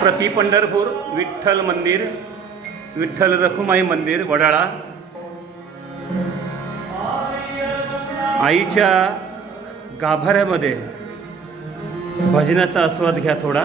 प्रतिपंढरपूर विठ्ठल मंदिर विठ्ठल रखुमाई मंदिर वडाळा. आईच्या गाभाऱ्यामध्ये भजनाचा आस्वाद घ्या थोडा.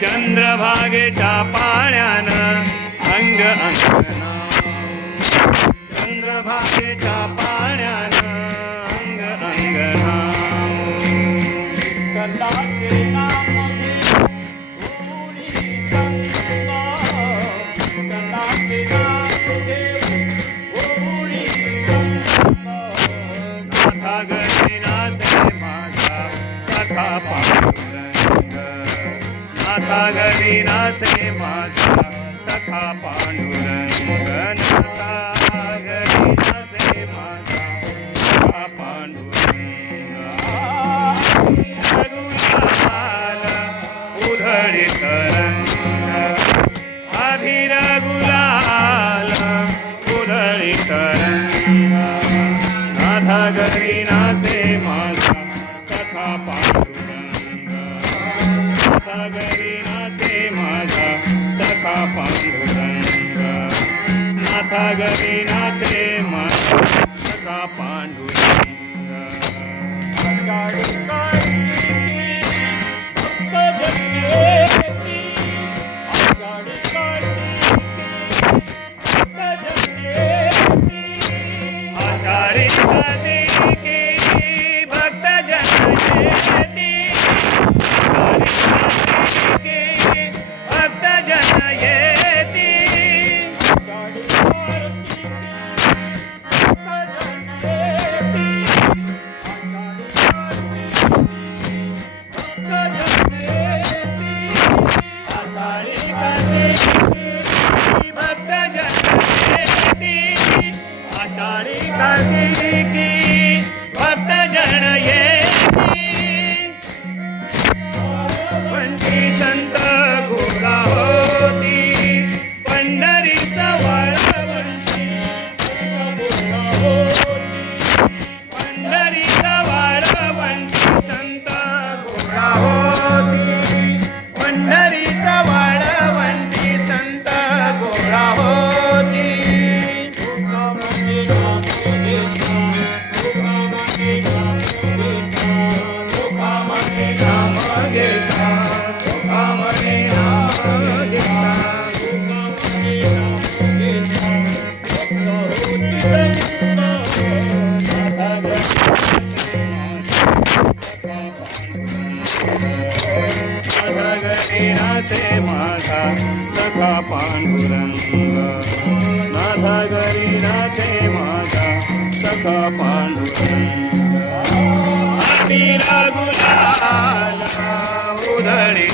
चंद्रभागेच्या पाण्यानं अंग अंग चंद्रभागेच्या पाण्या नाता गरी नाचे माझा सखा पांडुरंग नाता गरी नाचे माझा सखा पांडुरंग रघुनाथ उधळी करंग अभि पांडुरंग नाथा गरी नाचले मका पांडुरंग. की भक्त जन ये सखा पांडुरंग नाथा गरी नाचे माझा सखा पांडुरंग. लागुला उधळी